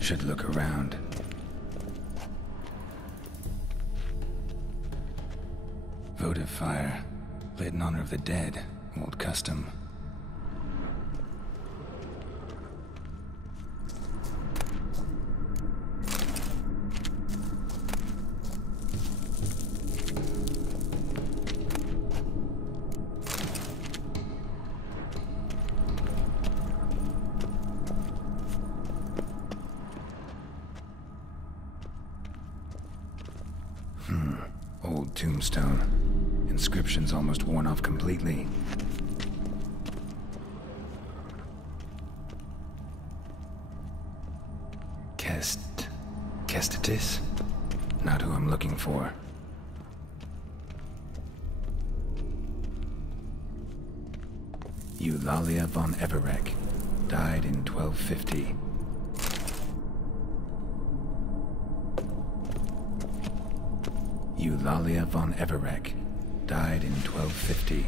Should look around. Votive fire. Lit in honor of the dead. Old custom. Old tombstone. Inscription's almost worn off completely. Kestitis? Not who I'm looking for. Eulalia von Everic. Died in 1250. Eulalia von Everic. Died in 1250.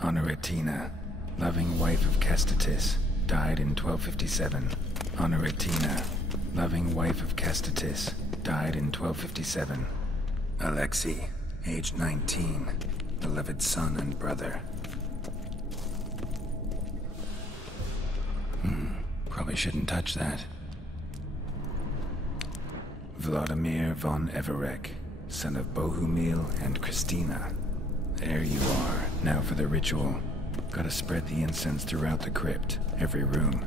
Honoratina, loving wife of Kestitis, died in 1257. Honoratina, loving wife of Kestitis, died in 1257. Alexei, age 19, beloved son and brother. Probably shouldn't touch that. Vladimir von Everic, son of Bohumil and Christina. There you are. Now for the ritual. Gotta spread the incense throughout the crypt, every room.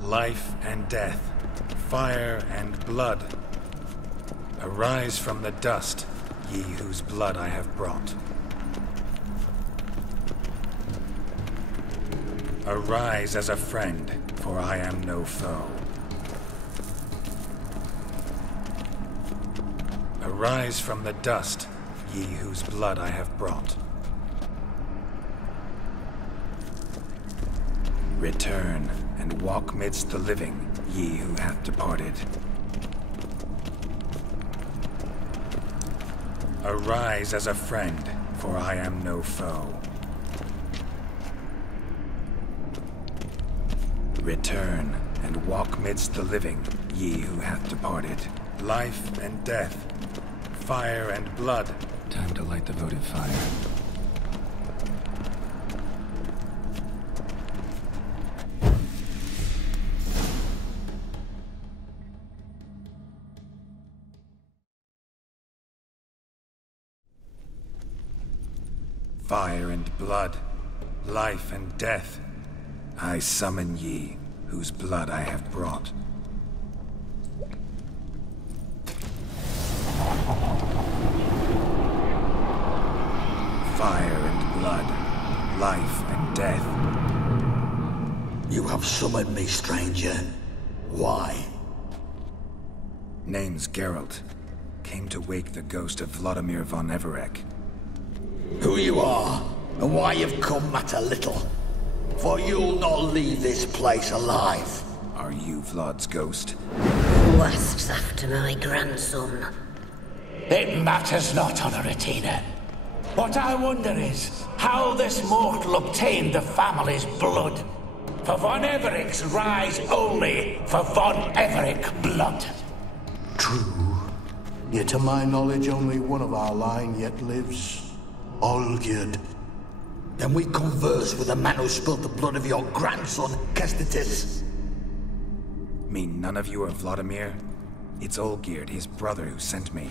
Life and death, fire and blood. Arise from the dust, ye whose blood I have brought. Arise as a friend, for I am no foe. Arise from the dust, ye whose blood I have brought. Return, and walk midst the living, ye who hath departed. Arise as a friend, for I am no foe. Return, and walk midst the living, ye who hath departed. Life and death, fire and blood. Time to light the votive fire. Fire and blood, life and death, I summon ye, whose blood I have brought. Fire and blood, life and death. You have summoned me, stranger. Why? Name's Geralt. Came to wake the ghost of Vladimir von Everic. Who you are, and why you've come matter little. For you'll not leave this place alive. Are you Vlad's ghost? Who asks after my grandson? It matters not, Honoratina. What I wonder is how this mortal obtained the family's blood. For von Everic's rise only for von Everic blood. True. Yet to my knowledge, only one of our line yet lives. Olgierd. Then we converse with the man who spilled the blood of your grandson, Kestitis. Mean none of you are Vladimir? It's Olgierd, his brother, who sent me.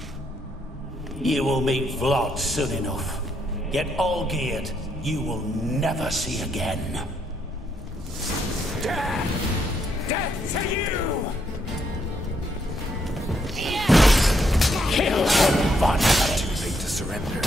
You will meet Vlad soon enough. Yet Olgierd, you will never see again. Death! Death to you! Kill him, von Everic! Too late to surrender.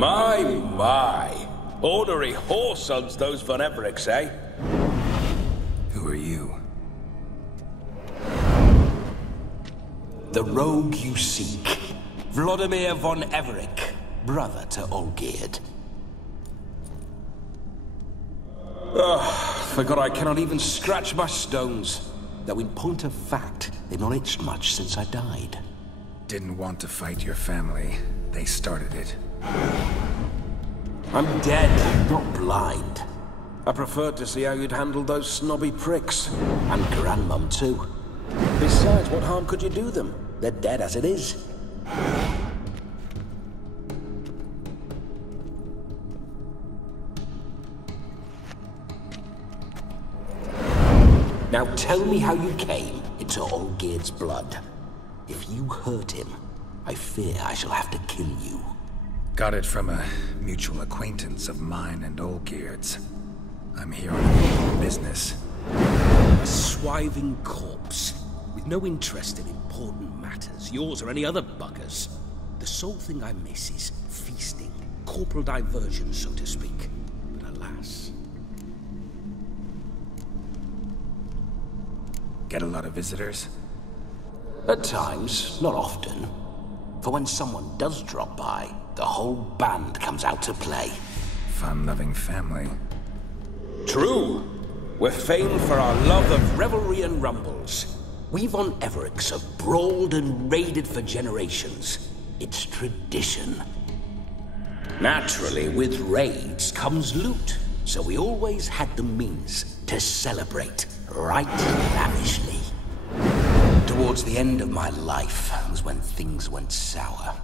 My. Ordinary whoresons, those von Everics, eh? Who are you? The rogue you seek. Vladimir von Everic, brother to Olgierd. Forgot I cannot even scratch my stones. Though in point of fact, they've not itched much since I died. Didn't want to fight your family. They started it. I'm dead, not blind. I preferred to see how you'd handle those snobby pricks. And Grandmum, too. Besides, what harm could you do them? They're dead as it is. Now tell me how you came into Olgierd's blood. If you hurt him, I fear I shall have to kill you. Got it from a mutual acquaintance of mine and Olgierd's. I'm here on business. A swiving corpse, with no interest in important matters, yours or any other buggers. The sole thing I miss is feasting, corporal diversion, so to speak. But alas... Get a lot of visitors? At times, not often. For when someone does drop by, the whole band comes out to play. Fun-loving family. True. We're famed for our love of revelry and rumbles. We von Everics have brawled and raided for generations. It's tradition. Naturally, with raids comes loot, so we always had the means to celebrate right lavishly. Towards the end of my life was when things went sour.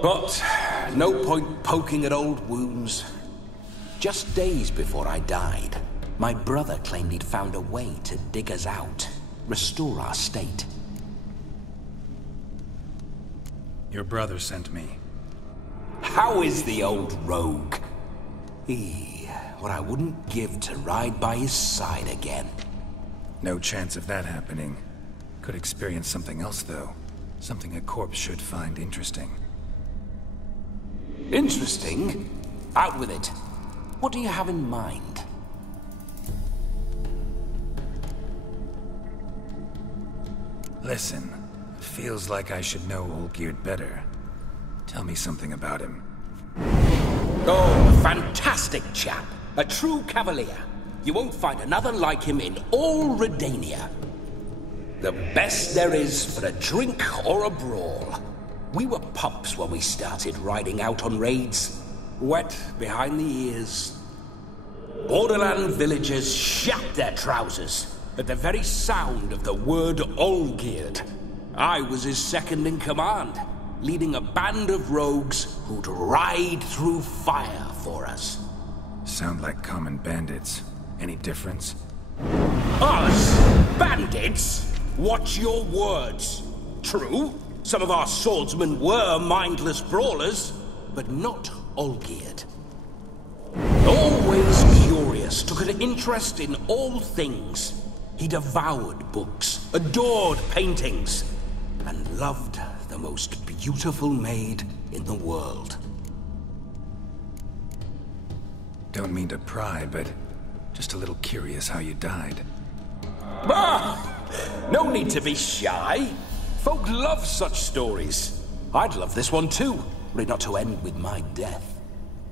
But no point poking at old wounds. Just days before I died, my brother claimed he'd found a way to dig us out, restore our state. Your brother sent me. How is the old rogue? What I wouldn't give to ride by his side again. No chance of that happening. Could experience something else, though. Something a corpse should find interesting. Interesting? Out with it. What do you have in mind? Listen, feels like I should know Olgierd better. Tell me something about him. Oh, a fantastic chap. A true cavalier. You won't find another like him in all Redania. The best there is for a drink or a brawl. We were pups when we started riding out on raids. Wet behind the ears. Borderland villagers shat their trousers at the very sound of the word Olgierd. I was his second in command, leading a band of rogues who'd ride through fire for us. Sound like common bandits. Any difference? Us? Bandits? Watch your words. True, some of our swordsmen were mindless brawlers, but not Olgierd. Always curious, took an interest in all things. He devoured books, adored paintings, and loved the most beautiful maid in the world. Don't mean to pry, but just a little curious how you died. No need to be shy. Folk love such stories. I'd love this one too, were it not to end with my death.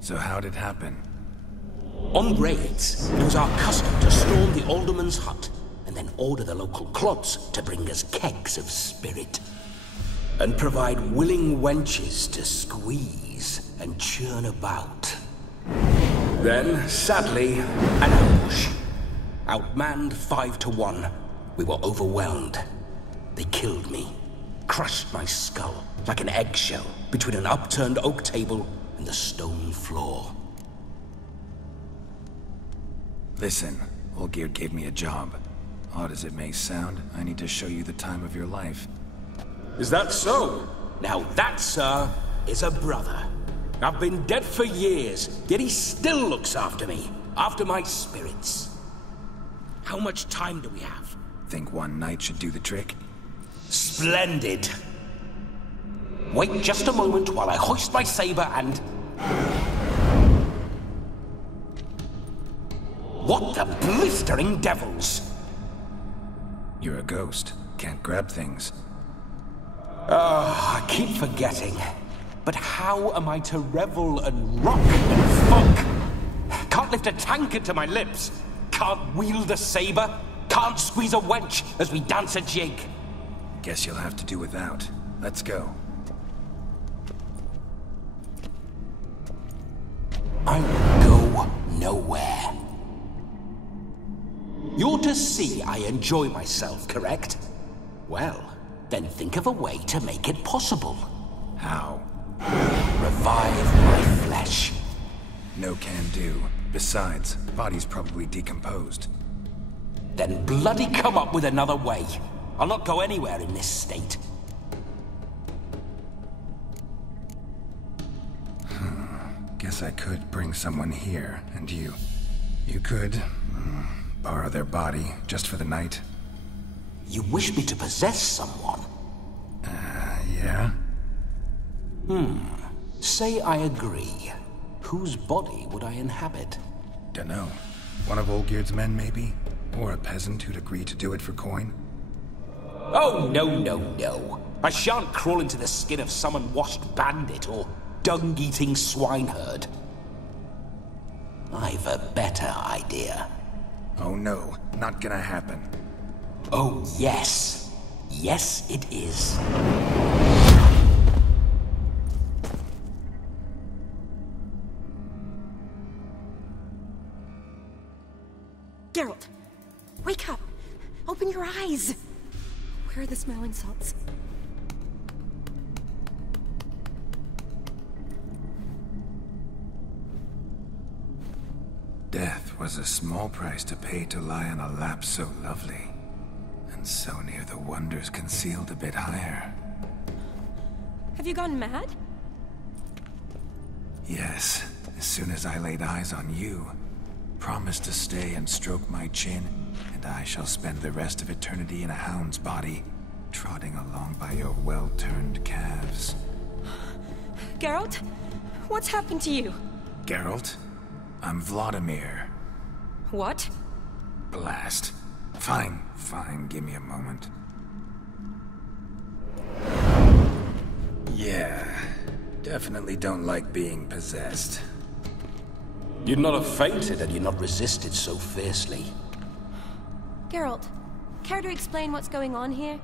So how'd it happen? On raids, it was our custom to storm the alderman's hut and then order the local clods to bring us kegs of spirit. And provide willing wenches to squeeze and churn about. Then, sadly, an ambush. Outmanned 5-1, we were overwhelmed. They killed me, crushed my skull like an eggshell between an upturned oak table and the stone floor. Listen, Olgierd gave me a job. Odd as it may sound, I need to show you the time of your life. Is that so? Now that, sir, is a brother. I've been dead for years, yet he still looks after me, after my spirits. How much time do we have? Think one night should do the trick? Splendid. Wait just a moment while I hoist my saber and... What the blistering devils? You're a ghost. Can't grab things. I keep forgetting. But how am I to revel and rock and funk? Can't lift a tankard to my lips. Can't wield a saber. Can't squeeze a wench as we dance a jig. Guess you'll have to do without. Let's go. I will go nowhere. You're to see I enjoy myself, correct? Well, then think of a way to make it possible. How? Revive my flesh. No can do. Besides, body's probably decomposed. Then bloody come up with another way. I'll not go anywhere in this state. Guess I could bring someone here, and you. You could borrow their body just for the night. You wish me to possess someone? Yeah? Say I agree. Whose body would I inhabit? Dunno. One of Olgierd's men, maybe? Or a peasant who'd agree to do it for coin? Oh, no. I shan't crawl into the skin of some unwashed bandit or dung-eating swineherd. I've a better idea. Oh no, not gonna happen. Oh, yes. Yes, it is. Geralt, wake up! Open your eyes! Where are the smelling salts? Death was a small price to pay to lie on a lap so lovely, and so near the wonders concealed a bit higher. Have you gone mad? Yes, as soon as I laid eyes on you, promised to stay and stroke my chin, and I shall spend the rest of eternity in a hound's body, trotting along by your well-turned calves. Geralt? What's happened to you? Geralt? I'm Vladimir. What? Blast. Fine, give me a moment. Yeah, definitely don't like being possessed. You'd not have fainted had you not resisted so fiercely. Geralt, care to explain what's going on here?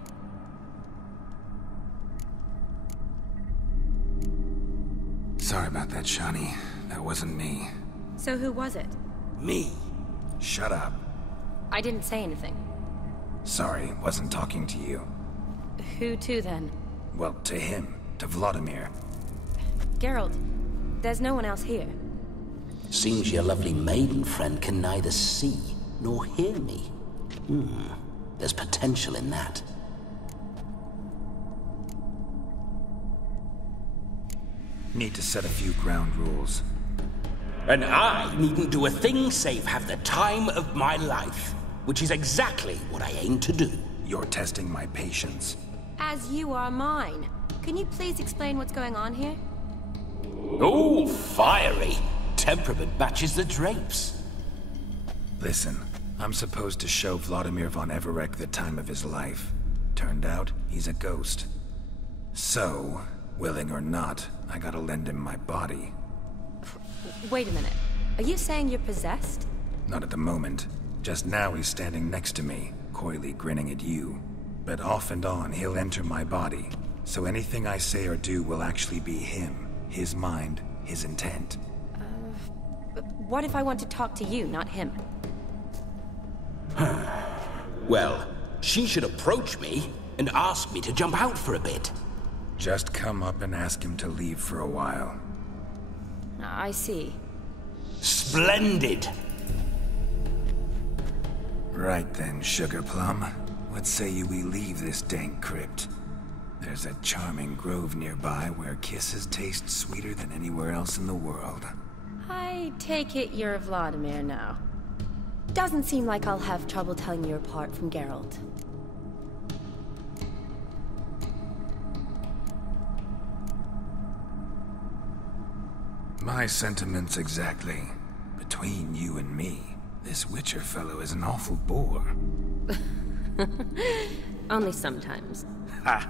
Sorry about that, Shani. That wasn't me. So who was it? Me. Shut up. I didn't say anything. Sorry, wasn't talking to you. Who to then? Well, to him. To Vladimir. Geralt, there's no one else here. Seems your lovely maiden friend can neither see nor hear me. There's potential in that. Need to set a few ground rules. And I needn't do a thing save have the time of my life, which is exactly what I aim to do. You're testing my patience. As you are mine. Can you please explain what's going on here? Oh, fiery. Temperament matches the drapes. Listen, I'm supposed to show Vladimir von Everic the time of his life. Turned out, he's a ghost. So, willing or not, I gotta lend him my body. Wait a minute. Are you saying you're possessed? Not at the moment. Just now he's standing next to me, coyly grinning at you. But off and on, he'll enter my body. So anything I say or do will actually be him. His mind, his intent. But what if I want to talk to you, not him? Well, she should approach me and ask me to jump out for a bit. Just come up and ask him to leave for a while. I see. Splendid! Right then, Sugar Plum. What say you we leave this dank crypt? There's a charming grove nearby where kisses taste sweeter than anywhere else in the world. I take it you're Vladimir now. Doesn't seem like I'll have trouble telling you apart from Geralt. My sentiments exactly. Between you and me, this Witcher fellow is an awful bore. Only sometimes. Ha!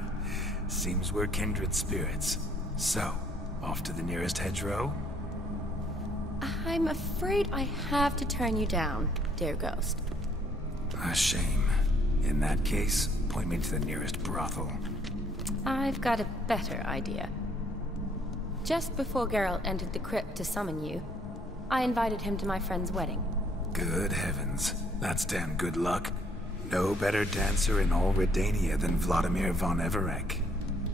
Seems we're kindred spirits. So, off to the nearest hedgerow? I'm afraid I have to turn you down, dear ghost. A shame. In that case, point me to the nearest brothel. I've got a better idea. Just before Geralt entered the crypt to summon you, I invited him to my friend's wedding. Good heavens. That's damn good luck. No better dancer in all Redania than Vladimir von Everic.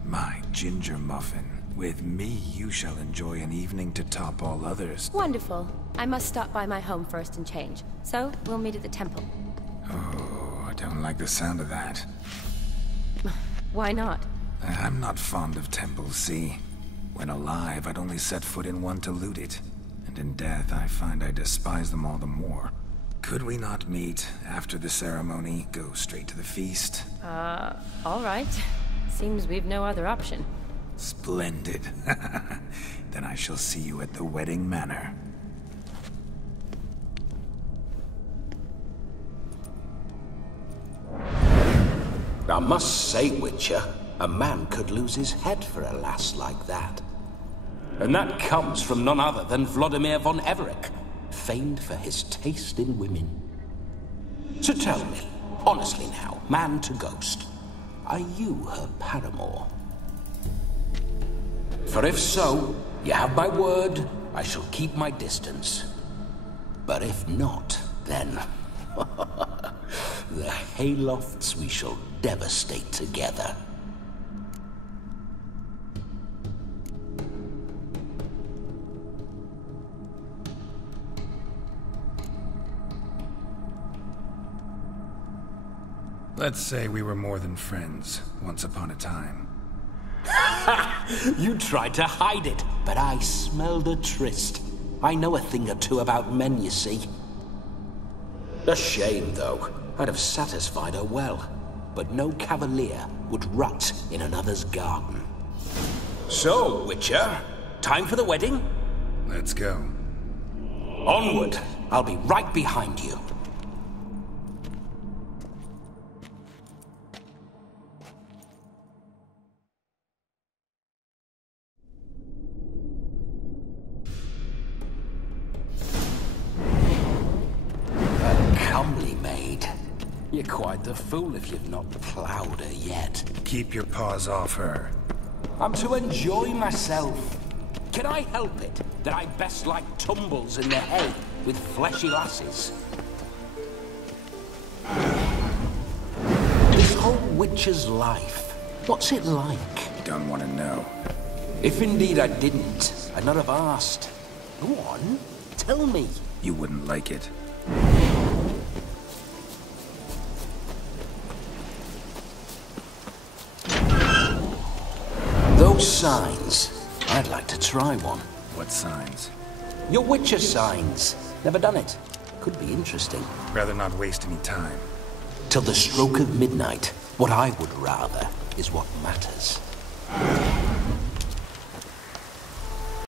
My ginger muffin. With me, you shall enjoy an evening to top all others. Wonderful. I must stop by my home first and change. So, we'll meet at the temple. Oh, I don't like the sound of that. Why not? I'm not fond of temples, see? When alive, I'd only set foot in one to loot it. And in death, I find I despise them all the more. Could we not meet after the ceremony, go straight to the feast? All right. Seems we've no other option. Splendid. Then I shall see you at the wedding manor. I must say, Witcher, a man could lose his head for a lass like that. And that comes from none other than Vladimir von Everic, famed for his taste in women. So tell me, honestly now, man to ghost, are you her paramour? For if so, you have my word, I shall keep my distance. But if not, then... the haylofts we shall devastate together. Let's say we were more than friends, once upon a time. You tried to hide it, but I smelled a tryst. I know a thing or two about men, you see. A shame, though. I'd have satisfied her well. But no cavalier would rot in another's garden. So, Witcher, time for the wedding? Let's go. Onward! I'll be right behind you. You're quite the fool if you've not plowed her yet. Keep your paws off her. I'm to enjoy myself. Can I help it that I best like tumbles in the hay with fleshy lasses? This whole witcher's life, what's it like? You don't want to know. If indeed I didn't, I'd not have asked. Go on, tell me. You wouldn't like it. Those signs. I'd like to try one. What signs? Your Witcher signs. Never done it. Could be interesting. Rather not waste any time. Till the stroke of midnight, what I would rather is what matters.